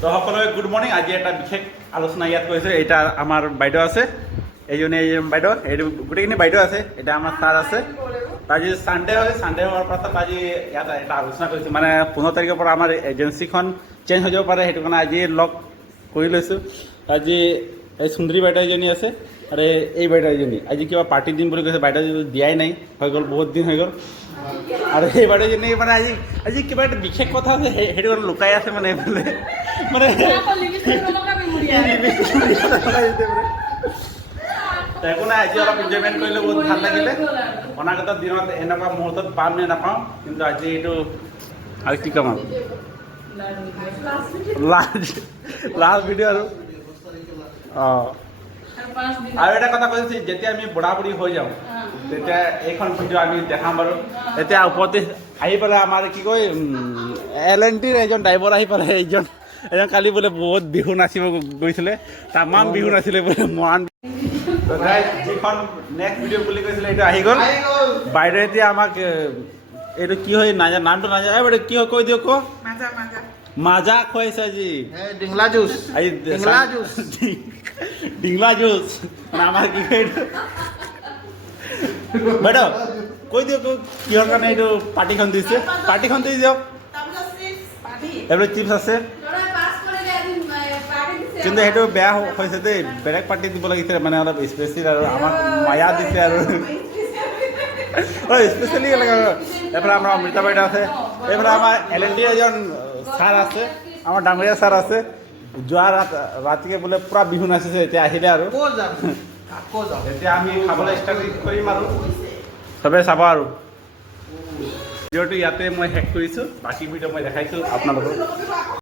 তো সকলোকে good morning. আজি এটা বিশেষ আলোচনা ইয়াত কৰিছোঁ। এটা আমাৰ বাইদেউ আছে, এইজনী বাইদেউ, এইটো গোটেইখিনি বাইদেউ আছে, এটা আমাৰ ছাৰ আছে। আজি ছানডে হয়, ছানডে হোৱাৰ পাছত আজি ইয়াত এটা আলোচনা কৰিছোঁ, মানে 15 তাৰিখৰ পৰা আমাৰ এজেঞ্চিখন চেঞ্জ হৈ যাব পাৰে, সেইটো কাৰণে আজি লগ কৰি লৈছোঁ। আজি এই সুন্দৰী বাইদেউ এজনী আছে আৰু এই বাইদেউ এজনী আজি কিবা পাৰ্টি দিম বুলি কৈছে, বাইদেউ দিয়াই নাই, হৈ গ'ল বহুত দিন হৈ গ'ল। আৰু সেই বাইদেউজনী মানে আজি কিবা এটা বিশেষ কথা আছে, সেইটো কাৰণে লুকাই আছে মানে মানে একো নাই, আজি অলপ এনজয়মেণ্ট কৰিলে বহুত ভাল লাগিলে। অনাগত দিনত এনেকুৱা মুহূৰ্তত পাম নে নাপাওঁ, কিন্তু আজি এইটো আৰু কি ক'ম আৰু লাষ্ট ভিডিঅ' আৰু অঁ। আৰু এটা কথা কৈছোঁ, যেতিয়া আমি বুঢ়া বুঢ়ী হৈ যাওঁ তেতিয়া এইখন ভিডিঅ' আমি দেখাম বাৰু। তেতিয়া ওপৰতে আহি পেলাই আমাৰ কি কয় L&Tৰ এজন ড্ৰাইভাৰ আহি পেলাই এজন কালি বোলে বহুত বিহু নাচিব গৈছিলে, তামাম বিহু নাছিলে বোলে, মৰাণ। যিখন নেক্সট ভিডিঅ' বুলি কৈছিলে সেইটো আহি গ'ল। বাইদেউ এতিয়া আমাক এইটো কি হয় নাজানো, নামটো নাজানো। এই বাইদেউ কি হয় কৈ দিয়ক, ক মাজা খুৱাইছে আজি ডিংলা জুচ ডিংলা জুচ মানে আমাৰ কি কয় এইটো বাইদেউ কৈ দিয়ক কিহৰ কাৰণে এইটো পাৰ্টিখন দিছে, পাৰ্টিখন দি দিয়ক। এইবোৰ চিপছ আছে, কিন্তু সেইটো বেয়া হৈছে দেই, বেলেগ পাৰ্টি দিব লাগিছিলে, মানে অলপ স্পেচিয়েল আৰু আমাক মায়া দিছে আৰু স্পেচিয়েলি এইফালে আমাৰ অমৃতা বাইদেউ আছে, এইফালে আমাৰ L&Tৰ এজন ছাৰ আছে, আমাৰ ডাঙৰীয়া ছাৰ আছে। যোৱা ৰাতিকে বোলে পূৰা বিহু নাচিছে, এতিয়া আহিলে আৰু এতিয়া আমি খাবলৈ ষ্টাৰ্ট কৰিম আৰু চবেই চাব। আৰু ভিডিঅ'টো ইয়াতে মই শেষ কৰিছোঁ, বাকী ভিডিঅ' মই দেখাইছোঁ আপোনালোকক।